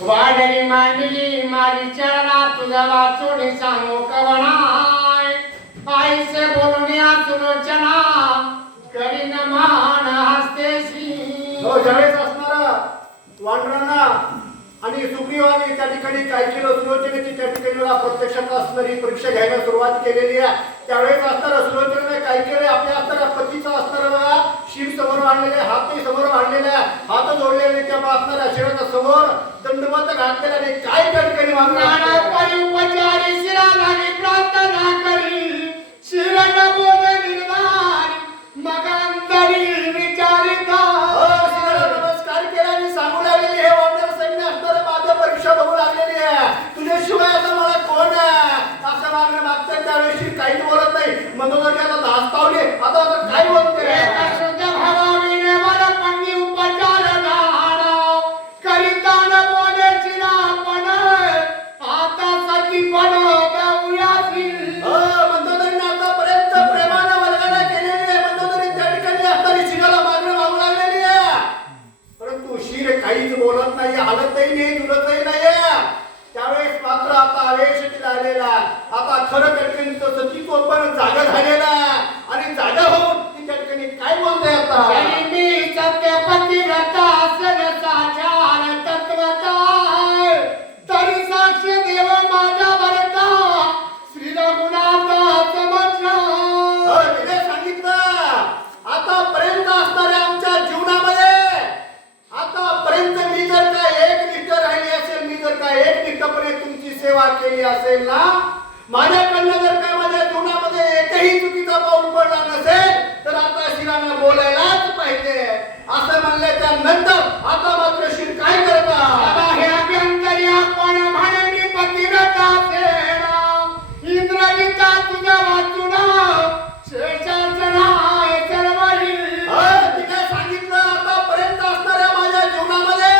वाढली मांडली मारी चरणा तुझा वाचून सांगू कवणाय आईचे बोलून सुलोचना करीन मान हस्तेशी. हो ज्यावेळेस असणारा वानरांना आणि सुग्रीवाने त्या ठिकाणी काय केलं सुलोचनेची त्या ठिकाणी प्रत्यक्षात असणारी परीक्षा घ्यायला सुरुवात केलेली आहे. त्यावेळेस असणारा सुलोचनेने काय केले आपल्या असणाऱ्या पतीचा असणारा शिर समोर आणलेले हातही समोर आणलेले हात जोडलेले त्या असणाऱ्या शिराच्या समोर दंडवत घातलेला आणि काय त्या ठिकाणी उपचारी शिराला प्रार्थना करी शिरण बोध निर्धार मग अंतरी विचारिता. नमस्कार केला आणि सांगू लागलेली हे वानर सैन्य असणारे माझ्या परीक्षा बघू लागलेली आहे. तुझ्याशिवाय आता मला कोण आहे असं मागणं मागतात त्यावेळेस काहीच बोलत नाही. मनोदर्गी आता धास्तावली आता काय बोलते शुद्ध भावाविने मला पंगी उपचार घालाव करितान बोले चिरापण आता सतीपण देऊयासी. मंदोदरीने आतापर्यंत प्रेमानं वर्गना केलेली आहे. मंदोदरी त्या ठिकाणी असणारी शिराला मागणं मागू लागलेली आहे. परंतु शिर काहीच बोलत नाही हालतही नाही जुलतही नाही. त्यावेळेस मात्र आता आवेश तिला आलेला आता खरं त्या ठिकाणी तो सतीत्व पण जागा झालेला आणि जागा होऊन ती त्या ठिकाणी काय बोलते आता मी सत्यपती व्रता असन साचार तत्वता तरी साक्ष देव माझा भरता श्री रघुनाथ समक्षा. तिने सांगितलं आतापर्यंत असणाऱ्या आमच्या जीवनामध्ये आतापर्यंत मी जर का एकनिष्ठ राहिली असेल मी जर का एकनिष्ठपणे तुमची सेवा केली असेल ना माझ्याकडनं जर का माझ्या जीवनामध्ये एकही चुकीचा पाऊल पडला नसेल तर आता शिरानं बोलायलाच पाहिजे असं म्हणल्याच्या नंतर आता मात्र शिर काय करता हे अभ्यंतरी आपण म्हणेनी पतिव्रता सेना इंद्रजिता तुझ्या वाचुना शेषाचना सर्वही. तिने सांगितलं आतापर्यंत असणाऱ्या माझ्या जीवनामध्ये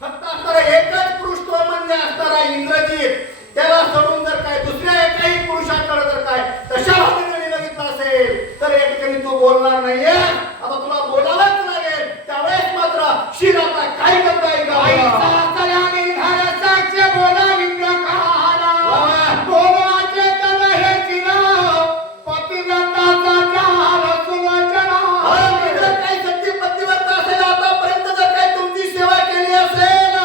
फक्त असणारा एकच पुरुष तो म्हणजे असणारा इंद्रजित. त्याला सोडून जर काय दुसऱ्या एकाही पुरुषाकडे जर काय तशा भावनेने बघितलं असेल तर या ठिकाणी तू बोलणार नाहीये. आता तुला बोलावंच लागेल. त्यावेळेस मात्र शिर आता काय करताय साक्ष बोलावी प्रकारा बोलवाचे तन हे चिरा पतिव्रताचा चार सुलोचना. काही सत्य पतिव्रता असेल आतापर्यंत जर काय तुमची सेवा केली असेल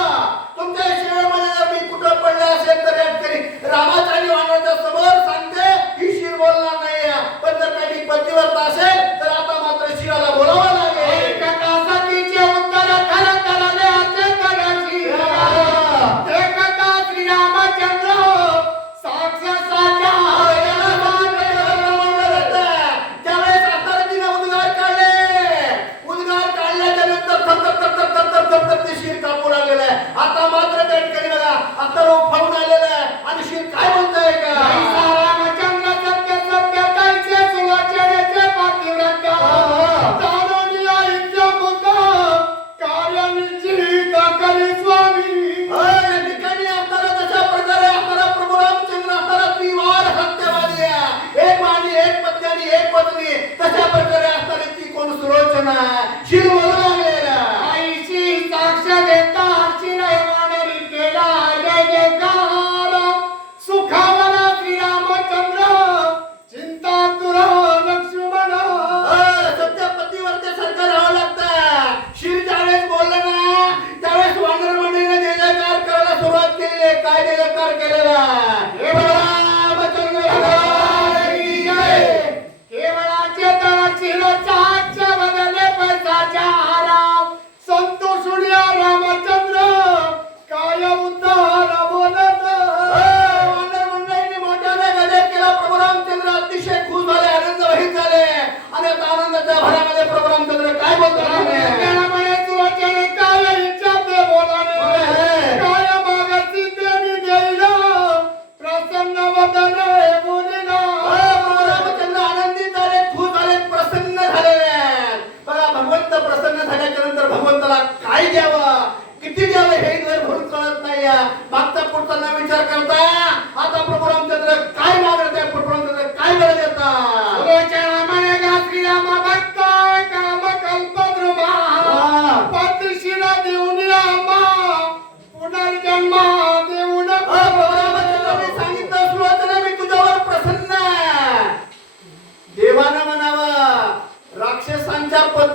तुमच्या सेवेमध्ये जर मी कुठं पडले असेल तर या ठिकाणी रामाच्या आणि वानराच्या समोर सांगते ही शिर बोलणार नाही. पण जर काही पतिव्रता असेल तर आता मात्र शिराला बोलावं लागेल. सतीचे उत्तर खर करण्याचे करायची एकता श्रीरामचंद्र साक्ष साचा. त्यावेळेस आता तिने उद्गार काढले. उद्गार काढल्याच्या नंतर थर ते शिर कापू लागलेलं आहे. आता मात्र त्या ठिकाणी बघा आता रोग फावून आलेला आहे आणि शिर काय बोलतोय का रामचंद्र सत्य सत्य कैसे सुलोचनेचे पतिव्रता तारुण्य इच्छामुख कार्य निश्चित करी स्वामी. या ठिकाणी असणारा तशा प्रकारे असणारा प्रभू रामचंद्र असणारा त्रिवार सत्यवादी आहे. एक वाणी एक पत्नी आणि एक पत्नी तशा प्रकारे असणारी ती कोण सुलोचना शिर बोलू लागलेला आईशी साक्ष देता शिरवानरी केला जय जयकार सुखावला श्रीरामचंद्र चिंता तुरा लक्ष्मण. सत्य पतीवरती सारखं राहावं लागतं. शिर ज्यावेळेस बोललं ना त्यावेळेस वानर मंडळीने जय जयकार करायला सुरुवात केली आहे. काय जय जयकार केलेला हे रामचंद्र भगवान की जय. केवळाचे तळ शिर साक्ष बदले पैसाच्या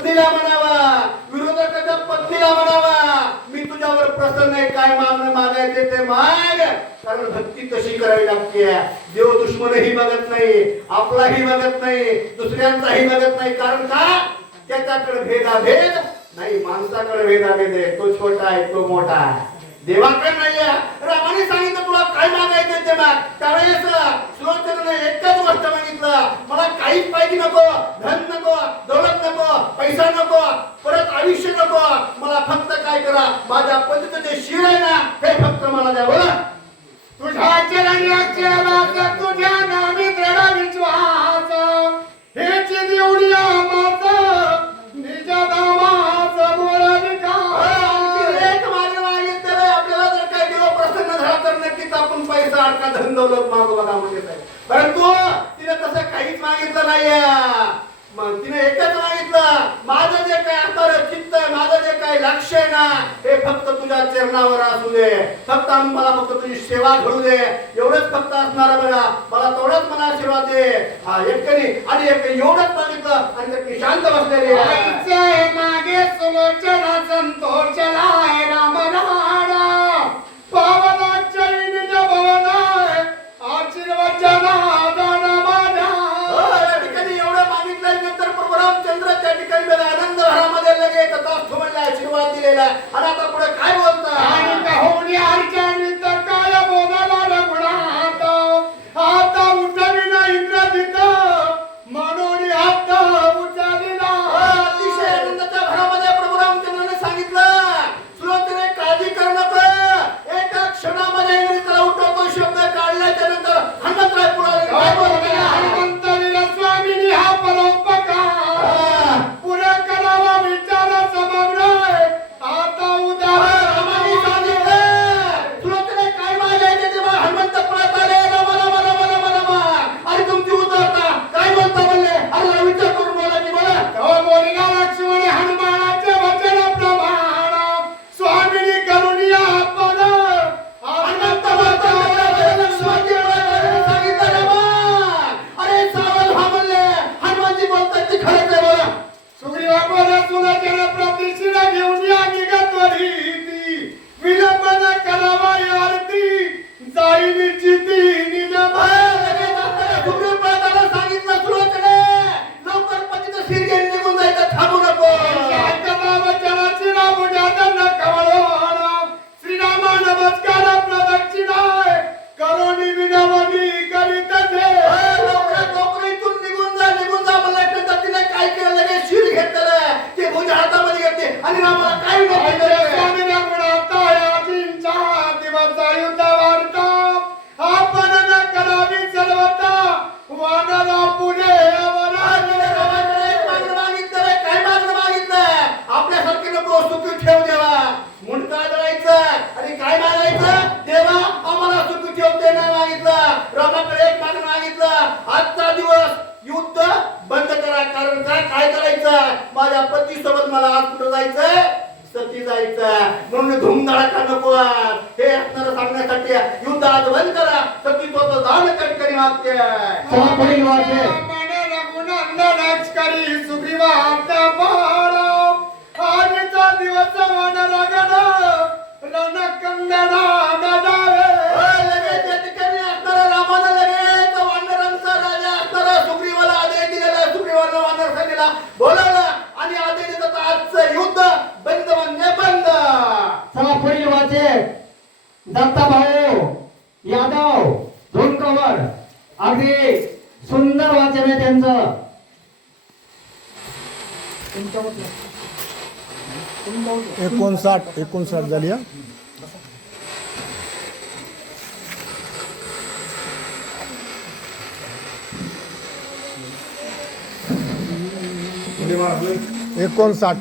पत्नीला म्हणावा, विरोधकाच्या पत्नीला म्हणावा, मी तुझ्यावर प्रसन्न आहे, काय मागणं मागायचे ते माग. कारण भक्ती तशी करावी लागते. देव दुश्मनही बघत नाही, आपलाही बघत नाही, दुसऱ्यांचाही बघत नाही. कारण का? त्याच्याकडे भेदाभेद नाही, माणसाकडे भेदाभेद आहे. तो छोटा आहे, तो मोठा आहे, देवाकडे नाहीये. रामाने सांगितलं तुला काय मागायचं ते माग. त्यावेळेस सुलोचनेने एकच गोष्ट मागितलं, मला काहीच पाहिजे नको, धन नको, दौलत नको, पैसा नको, परत आयुष्य नको, मला फक्त काय करा, माझ्या पतीचं जे शिर आहे ना हे फक्त मला द्या. बोला, तुझ्या चरणाचे वास, तुझ्या नामी दृढ विश्वास, हेच देऊळी आमाचं निज नामाचं बोलविका. एक मार्ग मागितलेलं आहे. आपल्याला जर काय देव प्रसन्न झाला तर नक्कीच आपण पैसा अडका धन दौलत मागू बघा म्हणजे. परंतु तिने तसं काहीच मागितलं नाहीये. मग तिने एकच मागितलं, माझं जे काय अंतर चित्त आहे, माझं जे काय लक्ष आहे ना हे फक्त तुझ्या चरणावर असू दे. फक्त मला फक्त तुझी सेवा घडू दे, एवढंच फक्त असणार बघा. मला तेवढंच मला आशीर्वाद दे. हा एकट्याने आणि एकट्याने एवढंच मागितलं आणि ते शांत बसलेले. आईचे मागे सुलोचना संतोष लाय राम राणा, पावना चैन निज भवनाय आशीर्वचना दान माझा. या ठिकाणी एवढं मागितल्यानंतर प्रभू रामचंद्र त्या ठिकाणी आनंद घरामध्ये लगेच तथास्तु म्हणले, आशीर्वाद दिलेला. आणि आता पुढे काय बोलता? आणि कहोनी अर्चनित काय बोलाला रघुनाथ, आता उठविना इंद्रजित म्हणून हात उचलिला. अतिशय आनंदाच्या घरामध्ये प्रभू रामचंद्राने सांगितलं, सुलोचने काळजी करू नको, एका क्षणामध्ये इंद्रियाला उठवतो. शब्द काढल्याच्या नंतर हनुमंतराय पुढे काय बोलतो? हनुमंत वीर स्वामिनी हा परोपकार पुरे करावा विचार समग्र, आता उदार रामाने सांगितलं, सुलोचने काय मागायचे ते मला हनुमंत पळत आले. रामा. अरे तुमची उदारता काय बोलता म्हणले? अरे विचार करून बोला की बोला. तो बोलिला लक्ष्मण हनुमानाचे वचन प्रमाण, स्वामिनी करुणिया पद हनुमंत सांगितलं रामा. अरे सावध व्हा म्हणले. हनुमानजी बोलतात ते खरंच आहे. बोला. सुग्रीवा बोला सुलोचन प्रतिशिरा घेऊन या निघतवरी ती, विलंबन करावा आरती जाई निश्चिती निज सुग्रीव पळताना सांगितलं, सुलोचने लवकर पतीचं शिर घेऊन निघून जायचं, थांबू नको. वचनाची राबुजातन कवळोण, श्रीरामा नमस्कार प्रदक्षिणाय करोनी विनवणी करीत जे. लवकर इथून निघून जा म्हणलं. तिने काय केलं, लगेच शिर घेतलं, ते भुजा हातामध्ये घेतले आणि रामाला काय विनंती केली? स्वामी रघुनाथा याचींचा दिवसा युद्ध वार्ता, आपण न करावी सर्वता वानरा पुढे काय मागणं मागितलं? आपल्यासारखे नको, सुखी ठेव देवा. मुंडका जळायचं आणि काय मागायचं? देवा आम्हाला सुखी ठेव, ते नाही मागितलं. रामाकडे एक मागणं मागितलं, आजचा दिवस युद्ध बंद करा. कारण काय करायचं? माझ्या पती सोबत मला आज कुठं जायचंय? सती जायचं. म्हणून धुमधडाका नको. हे असणारं सांगण्यासाठी युद्ध आज बंद करा, सतीत्वाचं दान कटकरी मागते. रघुनंदन करी सुग्रीवा आजचा दिवस वन लगन रणकंदना नजावे. लगेच त्या ठिकाणी असणारा रामानं लगेच वानरांचा राजा असणारा सुग्रीवाला आदेश दिलेला. सुग्रीवाला वानर सैन्याला बोलावलं आणि आदेश देतात, आजचं युद्ध बंद म्हणजे बंद. चला पुढील वाचे दत्ता भाऊ यादव झोनकवर, अगदी सुंदर वाचन आहे त्यांचं. 59 झाली हा. एकोणसाठ